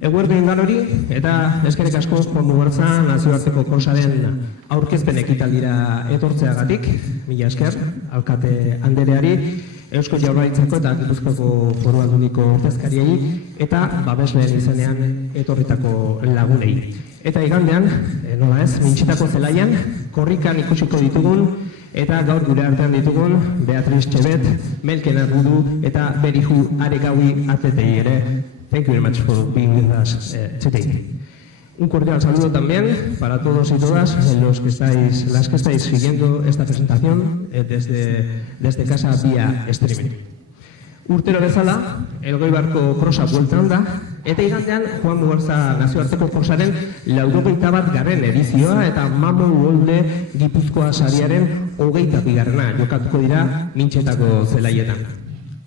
Eguerdi indar hori, eta eskerrik asko Juan Muguerza nazioarteko krosaren aurkezpen ekitaldira etortzeagatik, mila esker, alkate andereari, Eusko Jaurlaritzako eta Gipuzkoako Foru Aldundiko ordezkariei eta babesleen izenean etorritako lagunei. Eta igandean, nola ez, Mintxetako zelaian, korrikan ikusiko ditugun eta gaur gure artean ditugun Beatriz Txebet, Melken Argudu eta Beriju Arekaui atletei ere. Thank you very much for being with us today. Un cordial saludo también para todos y todas las que estáis siguiendo esta presentación desde casa vía streaming. Urtero bezala, Elgoibarko krosa bueltan da, eta igandean Juan Muguerza nazioarteko krosaren 81. edizioa eta Mamo World Gipuzkoa sariaren 22. jokatuko dira Mintxetako zelaietan.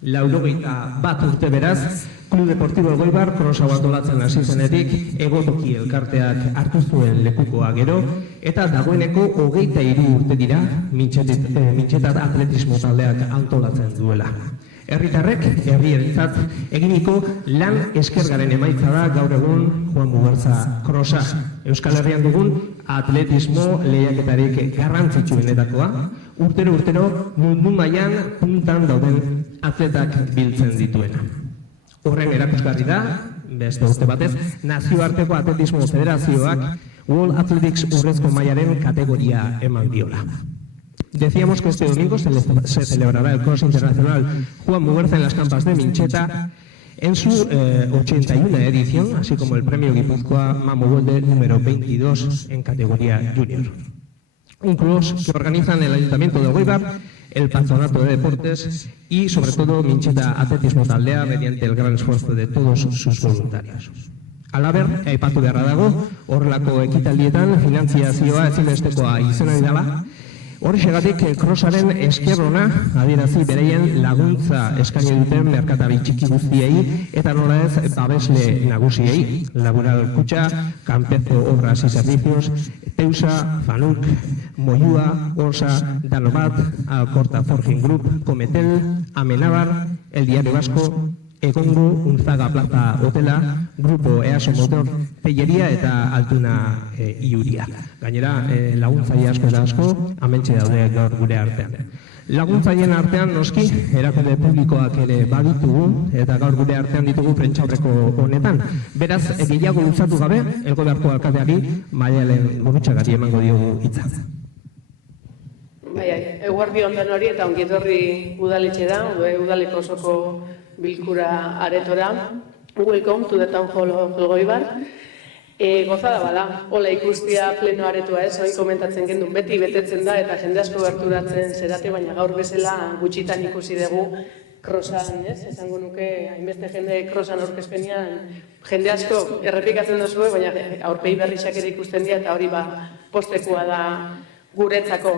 81 urte beraz, Klub Deportibo Elgoibar krosa antolatzen hasi zenetik egotoki elkarteak hartu zuen lekukoa gero eta dagoeneko 23 urte dira Mintxetat atletismo taldeak antolatzen duela. Herritarrek herrientzat eginiko lan eskergaren emaitza da gaur egun Juan Muguerza krosa. Euskal Herrian dugun atletismo lehiaketarik garrantzitsuenetakoa, urtero mundu mailan puntan dauden atletak biltzen dituena. Horren erakusgarri da, beste urte batez, nazioarteko atletismo federazioak World Athletics urrezko mailaren kategoria eman diola. Decíamos que este domingo se celebrará el Cross Internacional Juan Muguerza en las Campas de Mintxeta en su 81 edición, así como el premio Guipúzcoa Mamo World número 22 en categoría junior. Un cross que organizan el Ayuntamiento de Elgoibar, el Patronato de Deportes y, sobre todo, Mintxeta Atletismo Taldea mediante el gran esfuerzo de todos sus voluntarios. Halaber, aipatu beharra dago, horrelako ekitaldietan finanziazioa ezinbestekoa izan dela. Horrexegatik, krosaren esker ona adierazi bereien laguntza eskaini duten merkatari txiki guztiei eta nola ez babesle nagusiei, Laboral Kutxa, Campezo Obras y Servicios, Teusa, Fanuk, Moyua, Orsa, Danobat, Alcorta Forging Group, Cometel, Amenábar, El Diario Vasco, Egongo, Unzaga Plaza Hotela, Grupo EASO Motor, Telleria eta Altuna Iuria. Gainera, laguntzaile asko eta asko, amentxe daude gaur gure artean. Laguntzaileen artean noski, erakunde publikoak ere baditugu, eta gaur gure artean ditugu prentsaurreko honetan. Beraz, gehiago luzatu gabe, Elgoibarko alkateari, Maialen Gurutxagari emango diogu hitza. Eguerdi ondan hori eta ongietorri udaletxe da, udaleko osoko bilkura aretora. Welcome to the Town Hall of Elgoibar. Gozada bada, hola ikustia pleno aretua ez, hori komentatzen gendun, beti betetzen da eta jende asko berturatzen zerate, baina gaur bezala gutxitan ikusi dugu krosan, ez? Esango nuke, hainbeste jende krosan aurkezpenean, jende asko errepikatzen duzue, baina aurpegi berrizak ere ikusten dira eta hori postekoa da guretzako.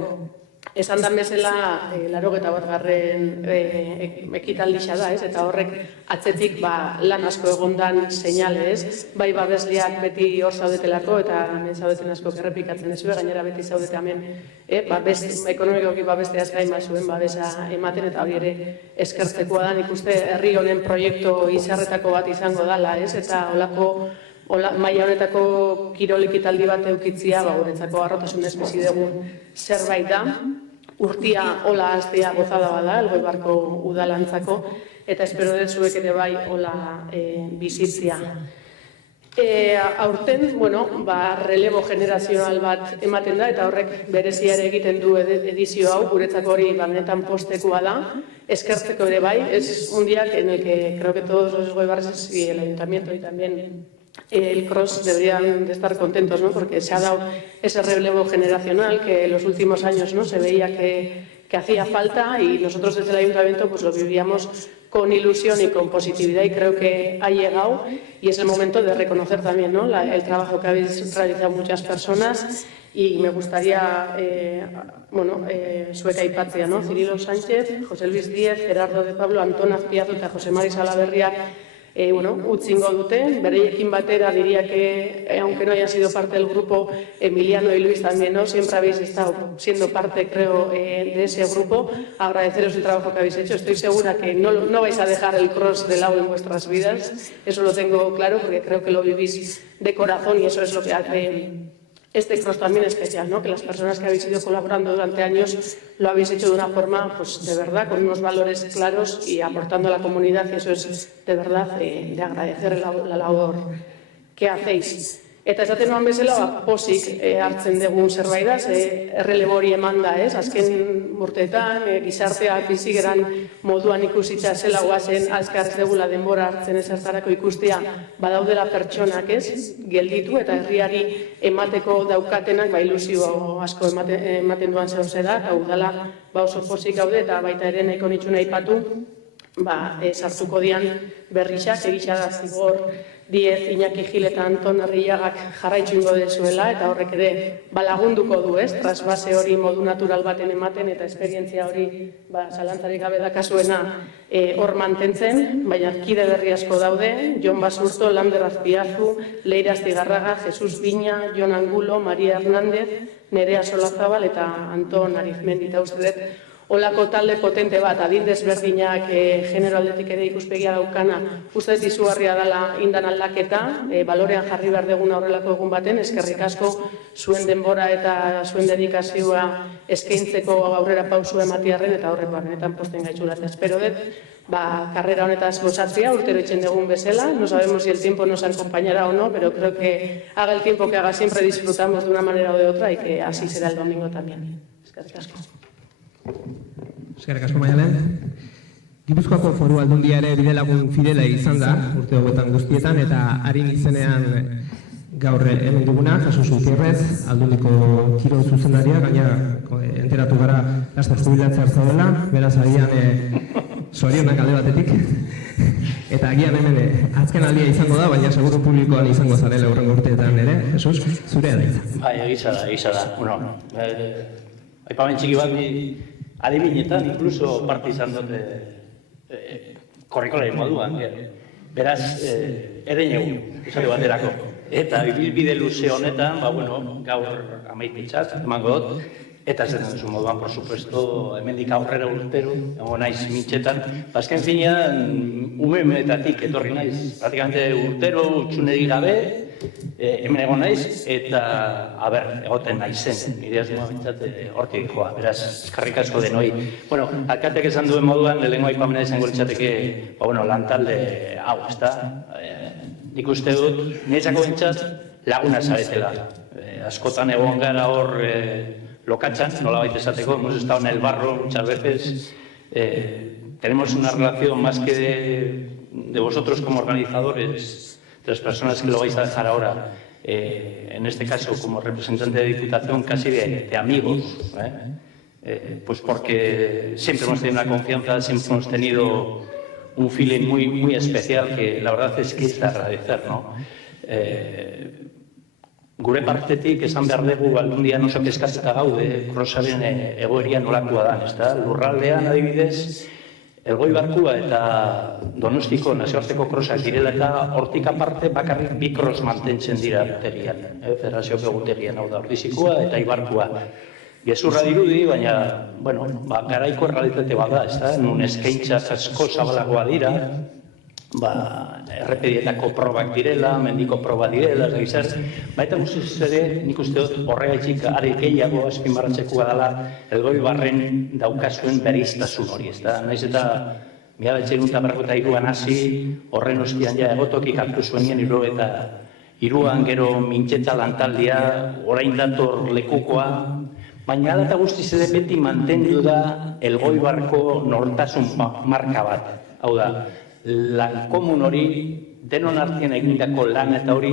Esan dan bezala, 81. ekitaldixa da, ez? Eta horrek atzetik lan asko egondan seinale, ez? Bai babesleak beti hor zaudetelako eta hemen zaudeten asko errepikatzen dezue, gainera beti zaudete hemen ekonomikoki babesteaz gain zuen babesa ematen eta hori ere eskertzekoa da. Nik uste herri honen proiektu izarretako bat izango dala, ez? Eta holako maila honetako kirol ekitaldi bat eukitzia, guretzako harrotasunez bizi dugun zerbait da. Urtia hola hastea gozada bada, Elgoibarko udalantzako, eta espero dut zuek ere bai hola bizitzia. Aurten, relebo generazional bat ematen da, eta horrek berezia ere egiten du edizio hau, guretzako hori benetan postekoa da, eskertzeko ere bai, es un día en el que creo que todos los elgoibarreses y el ayuntamiento y también el cross deberían de estar contentos, ¿no? Porque se ha dado ese relevo generacional que en los últimos años, ¿no? Se veía que hacía falta y nosotros desde el ayuntamiento pues lo vivíamos con ilusión y con positividad y creo que ha llegado y es el momento de reconocer también, ¿no? El trabajo que habéis realizado muchas personas y me gustaría, zuek aipatzea, ¿no? Cirilo Sánchez, José Luis Díez, Gerardo de Pablo, Antón Azpiazu eta José Mari Salaberriak utzingo dute, bereiekin batera diría que, aunque no hayan sido parte del grupo, Emiliano y Luis también, ¿no? Siempre habéis estado siendo parte, creo, de ese grupo. Agradeceros el trabajo que habéis hecho. Estoy segura que no vais a dejar el cross de lado en vuestras vidas, eso lo tengo claro, porque creo que lo vivís de corazón y eso es lo que hace este cross también especial, ¿no? Que las personas que habéis ido colaborando durante años lo habéis hecho de una forma, pues de verdad, con unos valores claros y aportando a la comunidad, y eso es de verdad de agradecer la labor que hacéis. Eta esaten noan bezala, pozik hartzen dugun zerbait da, errelebori eman da, azken urteetan, gizarteak bizigeran moduan ikusitza zela guazen, azkar ez dugula denbora hartzen ezertarako ikustea, badaudela pertsonak gelditu eta herriari emateko daukatenak, ilusio asko ematen duan zehose da, eta udala oso pozik gaude, eta baita ere nahiko nitxuna aipatu, sartuko dian berrixak, egisa da Zigor Diez, Iñaki Gil eta Anton Arriagak jarraitzu ingo dezuela, eta horrek ere lagunduko du, trasbase hori modu natural baten ematen, eta esperientzia hori zalantzarik gabe dakasuena hor mantentzen, baina kide berri asko daude, Jon Basurto, Lander Azpiazu, Leira Astigarraga, Jesus Viña, Jon Angulo, Maria Hernández, Nerea Solazabal eta Anton Arizmendi, eta uste dut olako talde potente bat, adin desberdinak genero aldetik ere ikuspegia daukana, uste izugarria dela indan aldaketa, balorean jarri behar deguna horrelako egun baten, eskerrik asko zuen denbora eta zuen dedikazioa eskaintzeko aurrera pausua ematiarren, eta horrek benetan posten gaitxula. Espero dut, karrera honetaz gozatzea, urtero itxen dugun bezala, no sabemos si el tiempo nos acompañará o no, pero creo que haga el tiempo que haga, siempre disfrutamos de una manera o de otra, y que así será el domingo también. Eskerrik asko. Eskerrik asko Maialen. Gipuzkoako Foru Aldundia ere bidelagun fidela izan da, urte hauetan guztietan, eta harin izenean gaur hemen duguna, Jesus Gutierrez, Aldundiko kirol zuzendaria, gaina enteratu gara laster jubilatzea hartzaudela, beraz agian zorionak alde batetik. Eta agian hemen azken aldia izango da, baina seguru publikoan izango zarela hurrengo urteetan ere. Jesus, zurea da izan. Bai, egisa da. Aipamen txiki bat, adibinetan, inkluso parte izan dute korrikolari moduan. Beraz, erein egun, esate baterako. Eta bilbide luze honetan, gaur amaititzat, emango dut, eta ez duzu moduan, por supuesto, hemendik aurrera urtero, egon naiz mintxetan. Azken finean, umemetatik etorri naiz, praktikamente urtero utxunerik gabe, hemen egon naiz, eta, egoten naizen, nire asmoa bintzat hortik joa, beraz, eskarrik asko denoi. Alkatek esan duen moduan, lehenengo aipamena izango litzateke, lantalde hau, ezta? Nik uste dut, niretzako bintzat laguna zaretela. Askotan egon gara hor lokatzan, nola baita esateko, hemos estado en el barro muchas veces, tenemos una relación más que de vosotros como organizadores, de las personas que lo vais a dejar ahora, en este caso como representante de Diputación, casi de amigos, pues porque siempre hemos tenido una confianza, siempre hemos tenido un feeling muy especial que la verdad es que es de agradecer, ¿no? Gure partetik esan behar dugu aldundian oso kezkatuta gaude krosaren egoeria nolakoa da, ezta? Lurraldean adibidez, Elgoibarkua eta Donostiko nazioarteko krosak direla eta hortik aparte bakarrik bi kros mantentzen dira guterian, federazioko guterian, hau da, Ordizikoa eta Ibarkua. Gezurra dirudi, baina, garaiko errealitate bada, ezta? Nun eskaintza asko zabalagoa dira, errepedietako probak direla, mendiko proba direla, baita guztiz ere, nik uste dut horregatik are gehiago azpimarratzekoa dela Elgoibarren daukazuen bereiztasun hori, ezta? Naiz eta 1953an hasi, horren ostian ja egotokik hartu zuenien 1973an gero mintxeta lantaldia, orain dator lekukoa, baina ala eta guztiz ere beti mantendu da Elgoibarko nortasun marka bat, hau da, lan komun hori, denon artean egindako lan eta hori,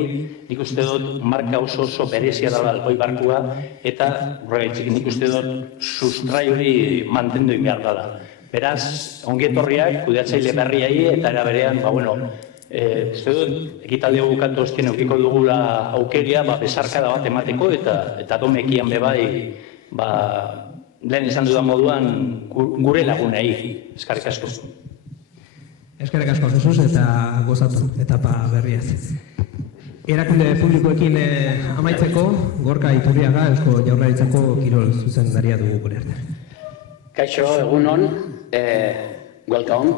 nik uste dut marka oso berezia dela Elgoibarkua, eta horregatik nik uste dut sustrai hori mantendu behar dela. Beraz, ongietorriak, kudeatzaile berriai, eta era berean, uste dut, ekitalde bukatu ostien eukiko dugula aukeria, besarkada bat emateko, eta domekian bebai, lehen esan dudan moduan, gure lagunei, eskarrik asko. Eskerrik asko, Jesus, eta gozatu, etapa berriaz. Erakunde publikoekin amaitzeko, Gorka Iturriaga, Eusko Jaurlaritzako kirol zuzendaria dugu gure artean. Kaixo, egunon, welcome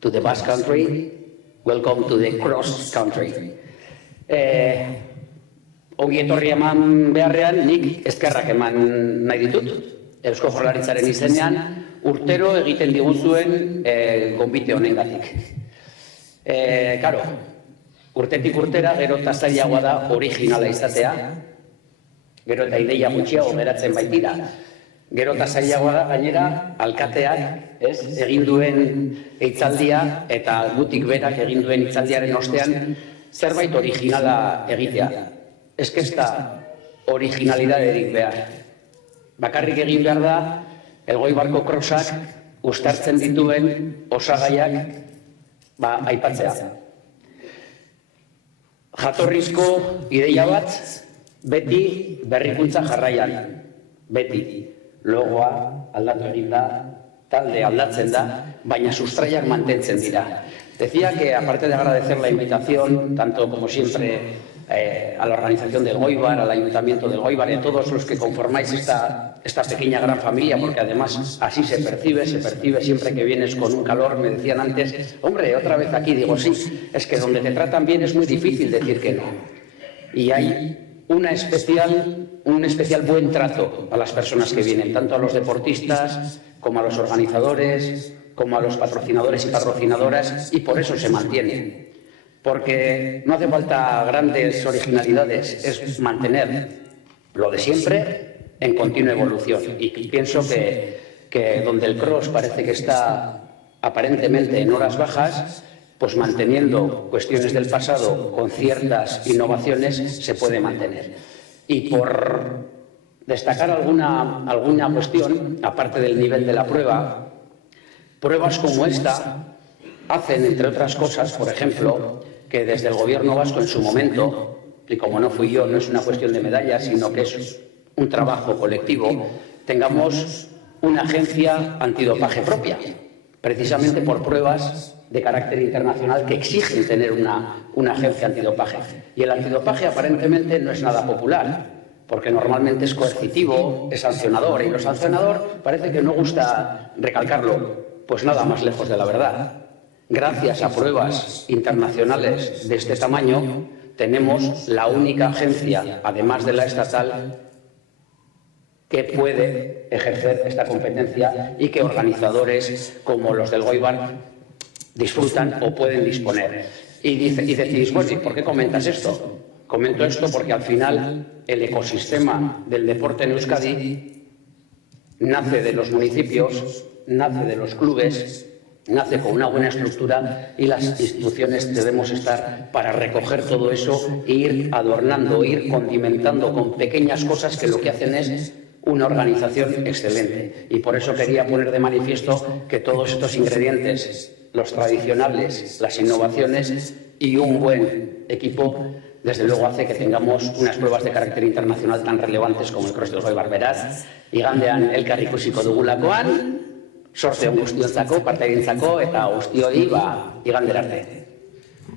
to the Basque Country, welcome to the Cross Country. Ongi etorri eman beharrean, nik eskerrak eman nahi ditut, Eusko Jaurlaritzaren izenean, urtero egiten diguzuen gonbite honengatik. Karo, urtetik urtera gero eta zailagoa da originala izatea, gero eta ideia gutxiago geratzen baitira. Gero eta zailagoa da gainera alkateak egin duen hitzaldia eta gutik berak egin duen hitzaldiaren ostean zerbait originala egitea. Ez que ez da originalidaderik behar. Bakarrik egin behar da Elgoibarko crossak uztartzen dituen osagaiak aipatzea. Jatorrizko ideia bat beti berrikuntza jarraian, beti. Logoa aldatu egin da, talde aldatzen da, baina sustraiak mantentzen dira. Decía que, aparte de agradecer la invitación, tanto como siempre a la organización del Elgoibar, al Ayuntamiento del Elgoibar y a todos los que conformáis esta pequeña gran familia, porque además así se percibe siempre que vienes con un calor. Me decían antes, hombre, otra vez aquí, digo, sí, es que donde te tratan bien es muy difícil decir que no. Y hay un especial buen trato a las personas que vienen, tanto a los deportistas como a los organizadores, como a los patrocinadores y patrocinadoras, y por eso se mantiene. Porque no hace falta grandes originalidades, es mantener lo de siempre en continua evolución. Y pienso que donde el cross parece que está aparentemente en horas bajas, pues manteniendo cuestiones del pasado con ciertas innovaciones se puede mantener. Y por destacar alguna cuestión, aparte del nivel de la prueba, pruebas como esta hacen, entre otras cosas, por ejemplo, que desde el gobierno vasco en su momento, y como no fui yo, no es una cuestión de medallas, sino que es un trabajo colectivo, tengamos una agencia antidopaje propia, precisamente por pruebas de carácter internacional que exigen tener una agencia antidopaje. Y el antidopaje aparentemente no es nada popular, porque normalmente es coercitivo, es sancionador, y lo sancionador parece que no gusta recalcarlo, pues nada más lejos de la verdad. Gracias a pruebas internacionales de este tamaño, tenemos la única agencia, además de la estatal, que puede ejercer esta competencia y que organizadores como los del Elgoibar disfrutan o pueden disponer. Y decís, bueno, ¿y por qué comentas esto? Comento esto porque al final el ecosistema del deporte en Euskadi nace de los municipios, nace de los clubes, nace con una buena estructura, y las instituciones debemos estar para recoger todo eso e ir adornando, ir condimentando con pequeñas cosas que lo que hacen es una organización excelente. Y por eso quería poner de manifiesto que todos estos ingredientes, los tradicionales, las innovaciones y un buen equipo, desde luego hace que tengamos unas pruebas de carácter internacional tan relevantes como el Cross del Elgoibar. Beraz, igandean elkar ikusiko dugulakoan, sorte on guztiontzako, partaidentzako, eta guztioi igandera arte.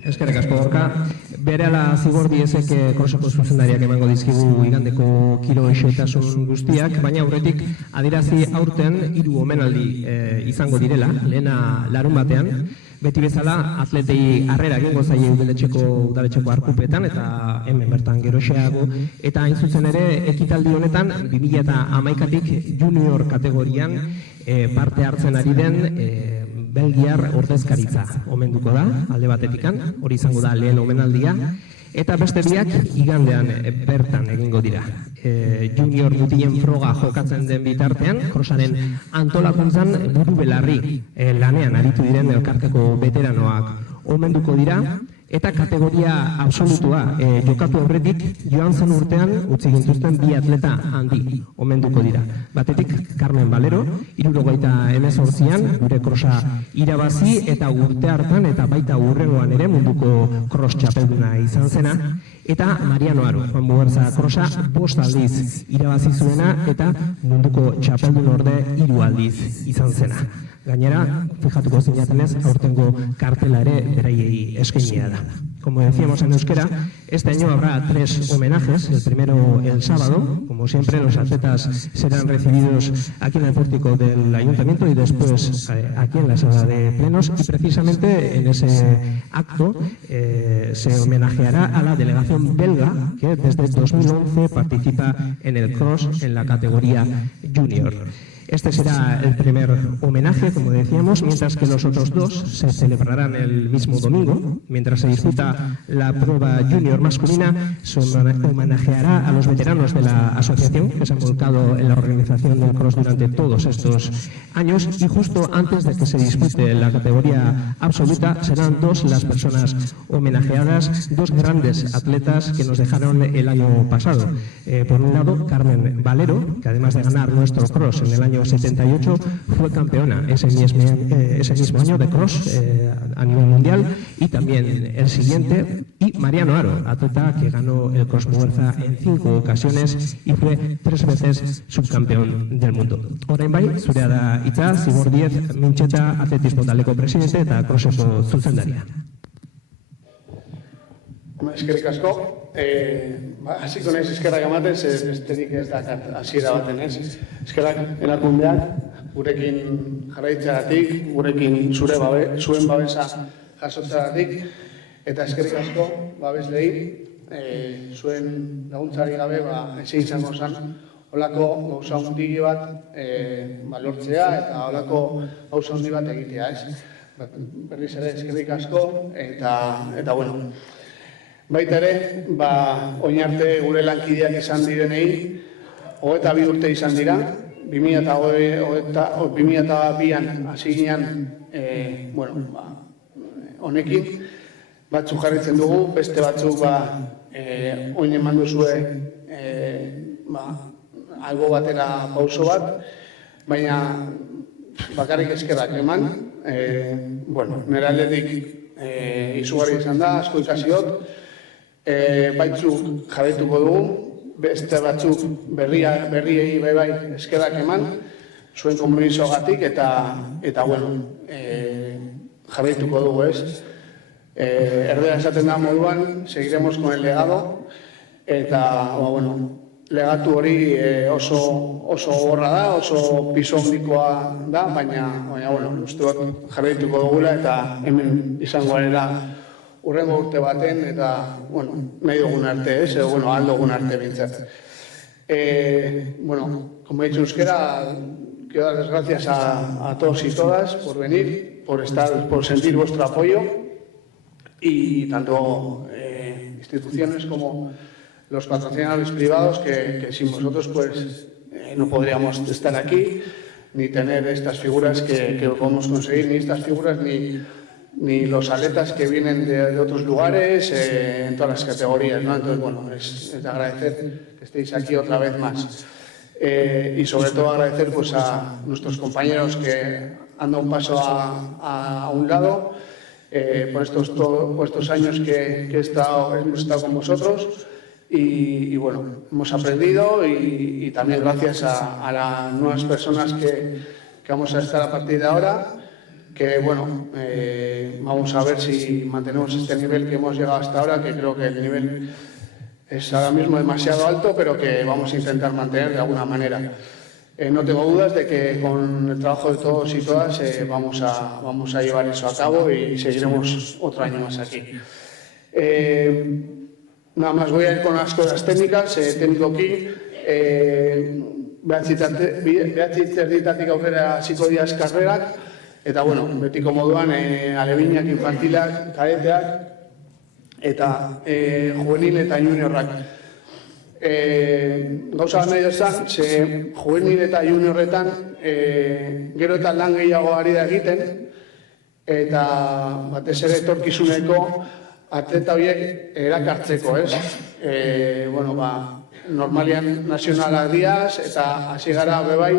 Eskerrik asko, Gorka. Berehala zigor diezek Crosseko zuzendariak emango dizkigu igandeko kilo esoitasun guztiak, baina aurretik adierazi aurten 3 omenaldi izango direla, lehena larun batean. Beti bezala, atletei harrera egingo zaie udaletxeko arkupetan, eta hemen bertan geroxeago. Eta hain zuzen ere, ekitaldi honetan, 2011-tik junior kategorian parte hartzen ari den Belgiar ordezkaritza omenduko da, alde batetikan, hori izango da lehen omenaldia, eta beste biak igandean bertan egingo dira. Junior mutilen froga jokatzen den bitartean, crossaren antolakuntzan buru belarri lanean aritu diren elkarteko veteranoak omenduko dira, eta kategoria absolutua jokatu aurretik joan zen urtean utzi gintuzten 2 atleta handi omenduko dira. Batetik Carmen Valero, 78an gure crossa irabazi eta urte hartan eta baita hurrengoan ere munduko cross txapelduna izan zena, eta Mariano Aro, Juan Muguerza crossa 5 aldiz irabazi zuena eta munduko txapeldun orde 3 aldiz izan zena. Gainera, fijatuko zinatenez, aurtengo kartela ere beraiei eskainia da. Como decíamos en euskera, este año habrá 3 homenajes. El primero el sábado. Como siempre, los atletas serán recibidos aquí en el pórtico del Ayuntamiento y después aquí en la sala de plenos. Y precisamente en ese acto se homenajeará a la delegación belga que desde 2011 participa en el cross en la categoría junior. Este será el primer homenaje, como decíamos, mientras que los otros 2 se celebrarán el mismo domingo. Mientras se disputa la prueba junior masculina, se homenajeará a los veteranos de la asociación que se han volcado en la organización del cross durante todos estos años, y justo antes de que se dispute la categoría absoluta serán 2 las personas homenajeadas, 2 grandes atletas que nos dejaron el año pasado. Por un lado, Carmen Valero, que además de ganar nuestro cross en el año 78, fue campeona ese mismo año de cross a nivel mundial, y también el siguiente, y Mariano Aro, atleta que ganó el cross Muguerza en 5 ocasiones y fue 3 veces subcampeón del mundo. Orain bai, zurea da hitza, Zigor Diez Mintxeta atletismo taldeko presidente eta crosseko zuzendaria. Eskerrik asko. Hasiko naiz eskerrak ematen, besterik ez da hasiera baten, ez? Eskerrak erakundeak gurekin jarraitzeagatik, gurekin zuen babesa jasotzeagatik, eta eskerrik asko babeslei, zuen laguntzari gabe ezin izango zen holako gauza handi bat lortzea eta holako gauza handi bat egitea, ez? Berriz ere eskerrik asko, eta bueno, baita ere, oin arte gure lankideak izan direnei, 22 urte izan dira, 2002an hasi ginen, honekin, batzuk jarritzen dugu, beste batzuk oin eman duzue albo batera pauso bat, baina bakarrik eskerrak eman, nire aldetik izugarri izan da, asko ikasiot, baitzuk jarraituko dugu, beste batzuk berriei bai eskerrak eman, zuen konpromisoagatik, eta jarraituko dugu, ez? Erdera esaten da moduan, seguiremos con el legado, eta, legatu hori oso gorra da, oso piso handikoa da, baina, uste bat jarraituko dugula, eta hemen izango garela urrengo urte baten, eta, nahi dugun arte, ez? Aldogun arte bintzat. Como he dicho en euskera, quiero darles gracias a todos y todas por venir, por sentir vuestro apoyo, y tanto instituciones como los patrocinadores privados, que sin vosotros pues no podríamos estar aquí, ni tener estas figuras que podemos conseguir, ni estas figuras, ni los atletas que vienen de otros lugares, en todas las categorías, ¿no? Entonces, es de agradecer que estéis aquí otra vez más. Y sobre todo agradecer pues, a nuestros compañeros que han dado un paso a un lado, por estos años que hemos estado con vosotros, y hemos aprendido, y también gracias a las nuevas personas que vamos a estar a partir de ahora, que vamos a ver si mantenemos este nivel que hemos llegado hasta ahora, que creo que el nivel es ahora mismo demasiado alto, pero que vamos a intentar mantener de alguna manera. No tengo dudas de que con el trabajo de todos y todas vamos a llevar eso a cabo y seguiremos otro año más aquí. Nada más voy a ir con las cosas técnicas, teknikoki, behatzi erditatik aurrera hasiko dira karrerak, eta betiko moduan alebinak, infantilak, kadeteak, eta juvenil eta juniorrak. Gauza nahi dozan, ze juvenil eta juniorretan gero eta lan gehiago ari da egiten, eta batez ere etorkizuneko atleta horiek erakartzeko, ez? Normalian nazionalak diaz, eta hasi gara bebai,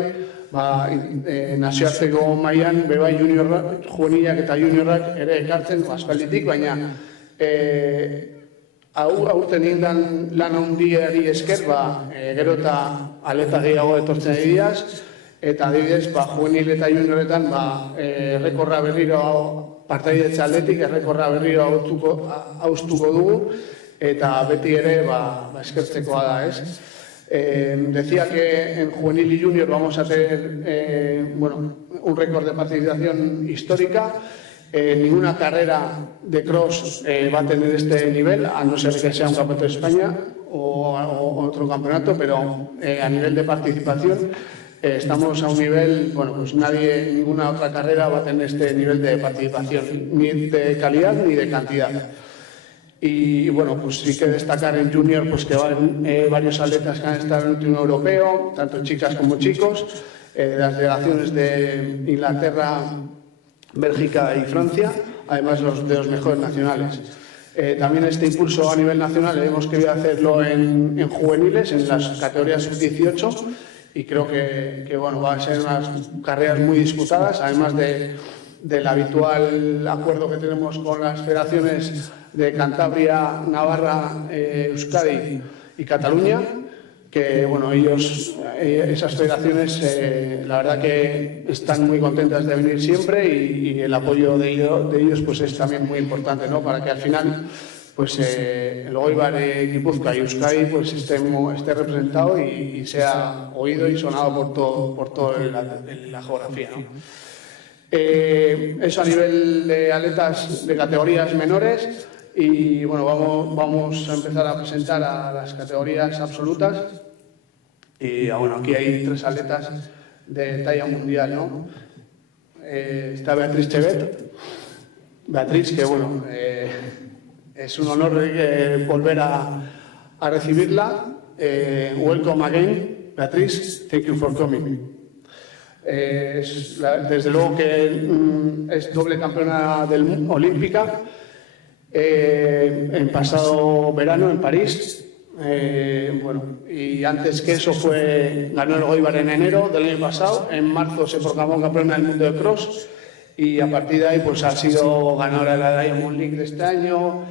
nazioarteko mailan bebai juvenilak eta juniorrak ere ekartzen aspalditik, baina aurten indan lan handiari esker, gero eta atleta gehiago etortzen diaz, eta adibidez, juvenil eta junioretan, errekorra berriro partaidetza aldetik, errekorra berriro haustuko dugu, eta beti ere eskertzekoa da, ez? Decía que en juvenil y junior vamos a tener un récord de participación histórica. Ninguna carrera de cross va a tener este nivel, a no ser que sea un campeonato de España o otro campeonato, pero a nivel de participación estamos a un nivel, pues ninguna otra carrera va a tener este nivel de participación, ni de calidad ni de cantidad. Y bueno, pues sí que destacar en junior pues que van varios atletas que han estado en el último europeo, tanto chicas como chicos, las delegaciones de Inglaterra, Bélgica y Francia, además de los mejores nacionales. También este impulso a nivel nacional hemos querido hacerlo en juveniles, en las categorías sub-18, y creo que va a ser unas carreras muy disputadas, además del habitual acuerdo que tenemos con las federaciones de Cantabria, Navarra, Euskadi y Cataluña, que esas federaciones la verdad que están muy contentas de venir siempre y el apoyo de ellos pues es también muy importante, ¿no? Para que al final pues el Elgoibar, Guipúzcoa y Euskadi pues esté representado y sea oído y sonado por toda la geografía, ¿no? Eso a nivel de atletas de categorías menores. Y bueno, vamos a empezar a presentar a las categorías absolutas. Y aquí hay 3 atletas de talla mundial, ¿no? Está Beatriz Chevet. Beatriz, que es un honor volver a recibirla. Welcome again, Beatriz. Thank you for coming. Desde luego que es doble campeona olímpica. En pasado verano en París, y antes que eso ganó el Elgoibar en enero del año pasado, en marzo se proclamó campeona del mundo de cross y a partir de ahí pues ha sido ganadora de la Diamond League de este año,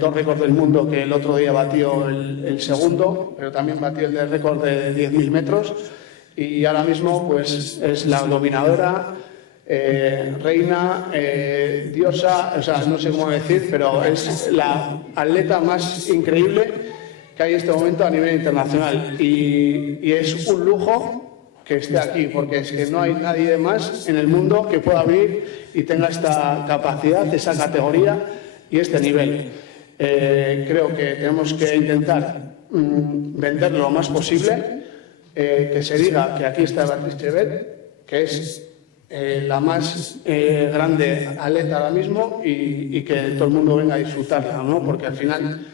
2 récords del mundo que el otro día batió el segundo, pero también batió el del récord de 10.000 metros y ahora mismo pues es la dominadora. Reina, diosa, no sé cómo decir, pero es la atleta más increíble que hay en este momento a nivel internacional y es un lujo que esté aquí, porque es que no hay nadie más en el mundo que pueda venir y tenga esta capacidad, esa categoría y este nivel. Creo que tenemos que intentar venderlo lo más posible, que se diga que aquí está Beatriz Chevet, que es la más grande atleta ahora mismo y que todo el mundo venga a disfrutarla, ¿no? Porque al final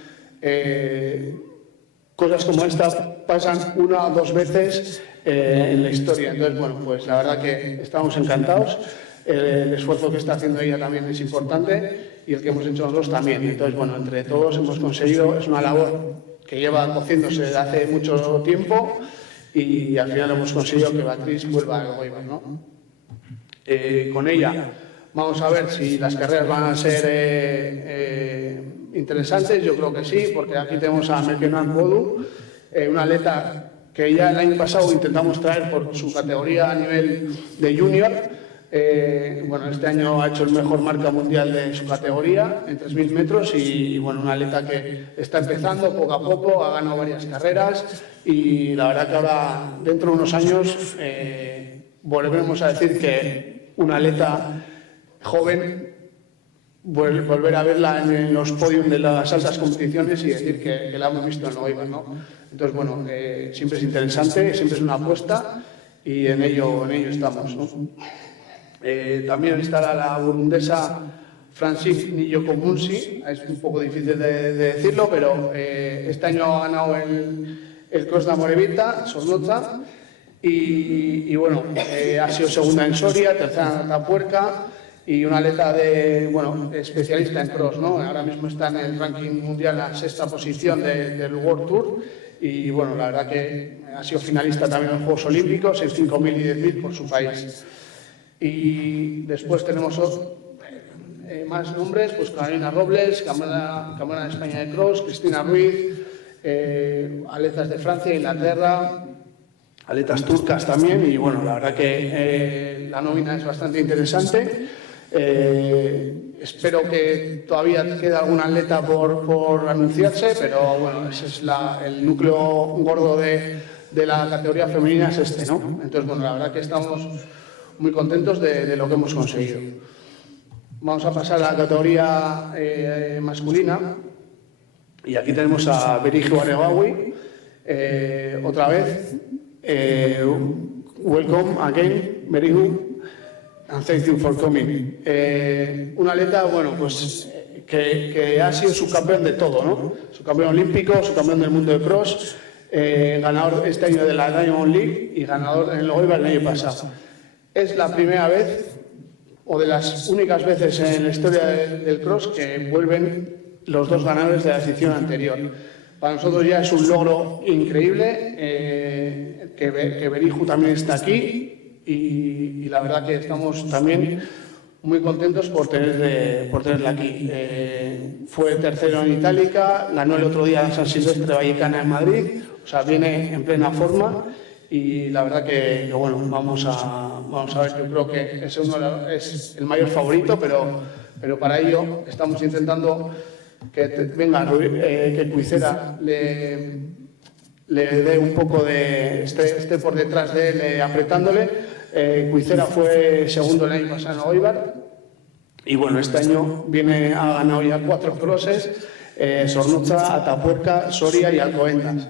cosas como esta pasan 1 o 2 veces en la historia. Entonces, pues la verdad que estamos encantados. El esfuerzo que está haciendo ella también es importante y el que hemos hecho nosotros también. Entonces, entre todos hemos conseguido, es una labor que lleva cociéndose desde hace mucho tiempo y al final hemos conseguido que Beatriz vuelva al Elgoibar, ¿no? Con ella vamos a ver si las carreras van a ser interesantes. Yo creo que sí, porque aquí tenemos a Mekenan Bodu, una atleta que ya el año pasado intentamos traer por su categoría a nivel de junior. Este año ha hecho el mejor marca mundial de su categoría en 3.000 metros y una atleta que está empezando poco a poco, ha ganado varias carreras y la verdad que ahora dentro de unos años volveremos a decir que una atleta joven, volver a verla en los podios de las altas competiciones y decir que la hemos visto en Elgoibar, ¿no? Entonces, siempre es interesante, siempre es una apuesta y en ello estamos, ¿no? También estará la burundesa Francis Njoku-Munsi, es un poco difícil de decirlo, pero este año ha ganado el Cross de Amorebieta, Sornoza, y ha sido segunda en Soria, tercera en Atapuerca y una atleta especialista en cross, ¿no? Ahora mismo está en el ranking mundial en la 6ª posición del World Tour y la verdad que ha sido finalista también en los Juegos Olímpicos en 5.000 y 10.000 por su país. Y después tenemos más nombres, pues Carolina Robles, campeona de España de cross, Cristina Ruiz, atletas de Francia, Inglaterra, atletas turcas también, y bueno, la verdad que la nómina es bastante interesante. Espero que todavía quede algún atleta por anunciarse, pero bueno, ese es el núcleo gordo de la categoría femenina, es este, ¿no? Entonces, bueno, la verdad que estamos muy contentos de lo que hemos conseguido. Vamos a pasar a la categoría masculina, y aquí tenemos a Berihu Aregawi, otra vez. Welcome again, Berihu, and thank you for coming. Un atleta, bueno, pues que ha sido subcampeón de todo, ¿no? Subcampeón olímpico, subcampeón del mundo de cross, ganador este año de la Diamond League y ganador en el Elgoibar el año pasado. Es la primera vez, o de las únicas veces en la historia del cross, que vuelven los dos ganadores de la edición anterior. Para nosotros ya es un logro increíble que Berihu también está aquí, y la verdad que estamos también muy contentos por tenerla aquí. Fue tercero en Itálica, ganó el otro día en San Silvestre Vallecana en Madrid, o sea, viene en plena forma, y la verdad que bueno, vamos a ver, yo creo que es el mayor favorito, pero para ello estamos intentando que Cuicera le dé un poco de... esté por detrás de él apretándole. Cuicera fue segundo el año pasado en Elgoibar, y bueno, este año ha ganado ya 4 crosses, Zornotza, Atapuerca, Soria y Alcobendas.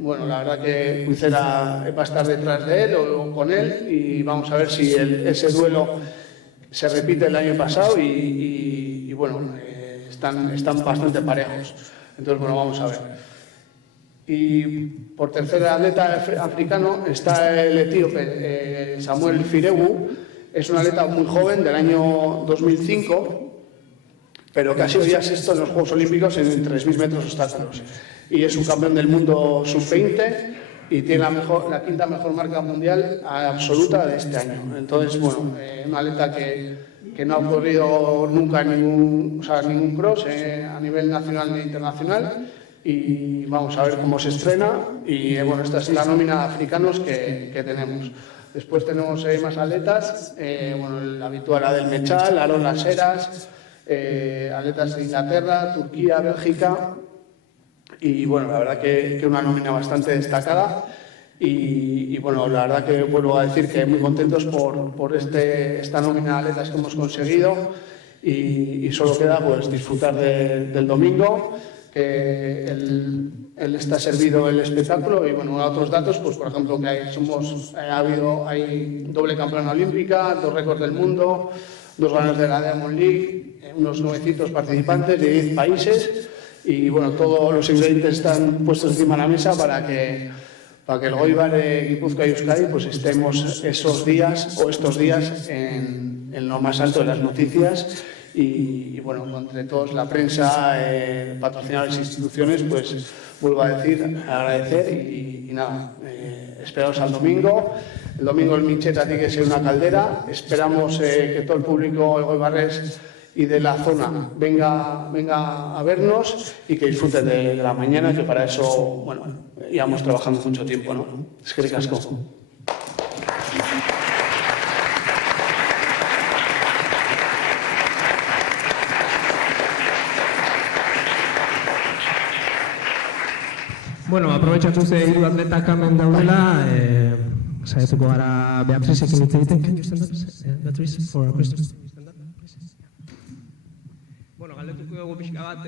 Bueno, la verdad que Cuicera va a estar detrás de él o con él, y vamos a ver si ese duelo se repite el año pasado, y bueno, están bastante parejos. Entonces, bueno, vamos a ver. Y por tercer atleta africano está el etíope Samuel Firewu. Es un atleta muy joven, del año 2005, pero que ha sido ya sexto en los Juegos Olímpicos en 3.000 metros obstáculos. Y es un campeón del mundo sub-20 y tiene la quinta mejor marca mundial absoluta de este año. Entonces, bueno, un atleta que no ha corrido nunca ningún cross a nivel nacional ni internacional, y vamos a ver cómo se estrena. Y bueno, esta es la nómina de africanos que tenemos. Después tenemos más atletas, bueno, el habitual Adel Mechal, Aaron Las Heras, atletas de Inglaterra, Turquía, Bélgica, y bueno, la verdad que una nómina bastante destacada. Y bueno, la verdad que vuelvo a decir que muy contentos por esta nómina de atletas que hemos conseguido, y solo queda pues disfrutar del domingo, que él está servido el espectáculo. Y bueno, otros datos, pues por ejemplo que hay doble campeona olímpica, 2 récords del mundo, 2 ganadores de la Diamond League, unos 900 participantes de 10 países, y bueno, todos los ingredientes están puestos encima de la mesa para que el Elgoibar, Guipúzcoa y Euskadi pues estemos estos días en lo más alto de las noticias. Y bueno, entre todos, la prensa, patrocinadores e instituciones, pues vuelvo a decir, agradecer, y nada, esperaos al domingo. El domingo el Mincheta tiene que ser una caldera. Esperamos que todo el público elgoibarrés y de la zona venga a vernos, y que disfruten de la mañana, que para eso, bueno, llevamos trabajando mucho tiempo, ¿no? Eskerrik asko. Bueno, aprobetxatu ze hiru atletak hemen daudela, saiatuko gara Beatrizekin hitz egiten. Can you stand up, Beatriz, for a question? Bueno, galdetuko dugu pixka bat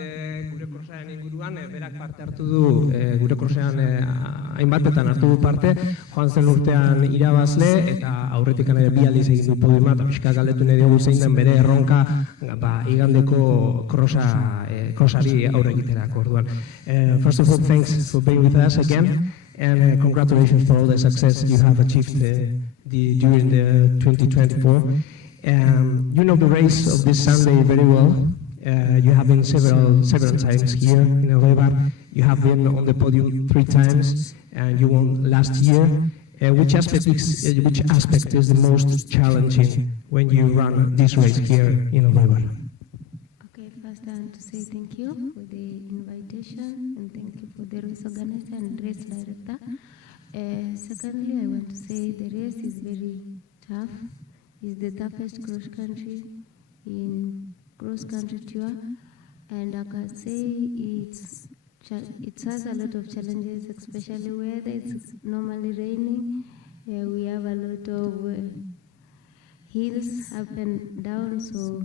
gure krosaren inguruan, berak parte hartu du, gure krosean hainbatetan hartu du parte, joan zen urtean irabazle, eta aurretik ere 2 aldiz egin du podiuma, eta pixka galdetu nahi diogu zein den bere erronka igandeko krosari aurre egiterako orduan. First of all, thanks for being with us again, and congratulations for all the success you have achieved during the 2024. You know the race of this Sunday very well. You have been several times here in Elgoibar. You have been on the podium 3 times, and you won last year. Which aspect is the most challenging when you run this race here in Elgoibar? Okay, first I want to say thank you for the invitation, and thank you for the race organizer and race director. Secondly, I want to say the race is very tough. It's the toughest cross country in cross country tour, and I can say it has a lot of challenges, especially where it's normally raining. We have a lot of hills up and down, so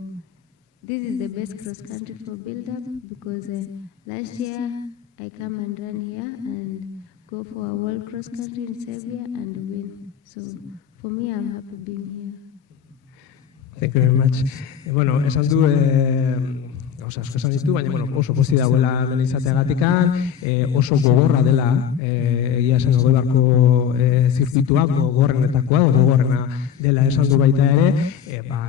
this is the best cross country for build-up because last year I come and run here and go for a world cross country in Serbia and win. So for me, I'm happy being here. Thank you very much. Bueno, esan du, gauza asko esan ditu, baina oso posti dagoela hemen izateagatikan, oso gogorra dela, egia esan Elgoibarko zirkuitua, gogorrena dela esan du baita ere,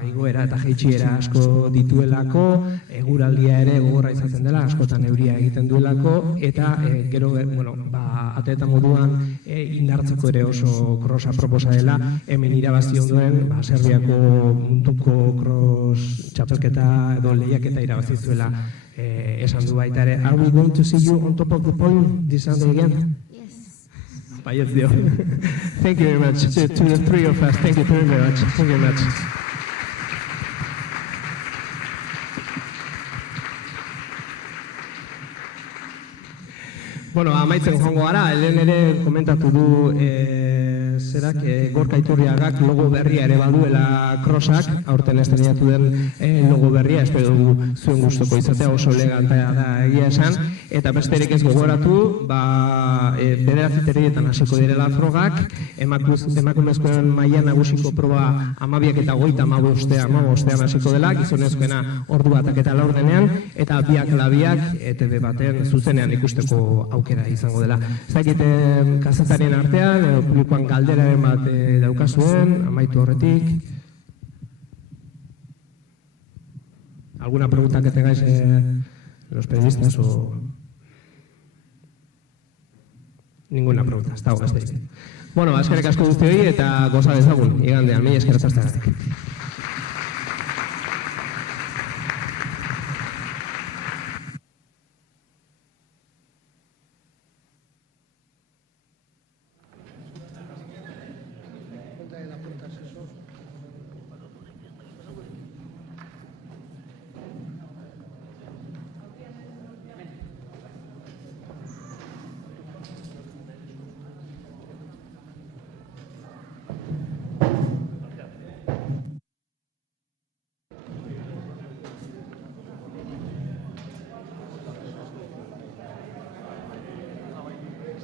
igoera eta jaitsiera asko dituelako, eguraldia ere gogorra izaten dela, askotan euria egiten duelako, eta gero, atleta moduan indartzeko ere oso krosa proposa dela, hemen irabazi ondoren, Serbiako munduko cross txapelketa edo lehiaketa irabazi zuela esan du baita ere. Are we going to see you on top of the podium this Sunday again? Yes. Baietz dio. Thank you very much to the three of us. Thank you very much. Thank you very much. Bueno, amaitzen joango gara, lehen ere komentatu du zerak Gorka Iturriagak logo berria ere baduela crossak, aurten estrenatu den logo berria, espero dugu zuen gustuko izatea, oso elegantea da egia esan, eta besterik ez gogoratu, bederatziterietan hasiko direla frogak, emakumezkoen maila nagusiko proba 12 eta 35 hasiko dela, gizonezkoena ordu batak eta laurdenean, eta biak ala biak ETV baten zuzenean ikusteko aukera izango dela. Ez dakit kazetarien artean, edo publikoan galderaren bat daukazuen, amaitu horretik. ¿Alguna pregunta que tengáis los periodistas o...? Ninguna pregunta, ez dago besterik. Bueno, eskerrik asko guztioi eta goza dezagun, igandean, mila eskerrik asko.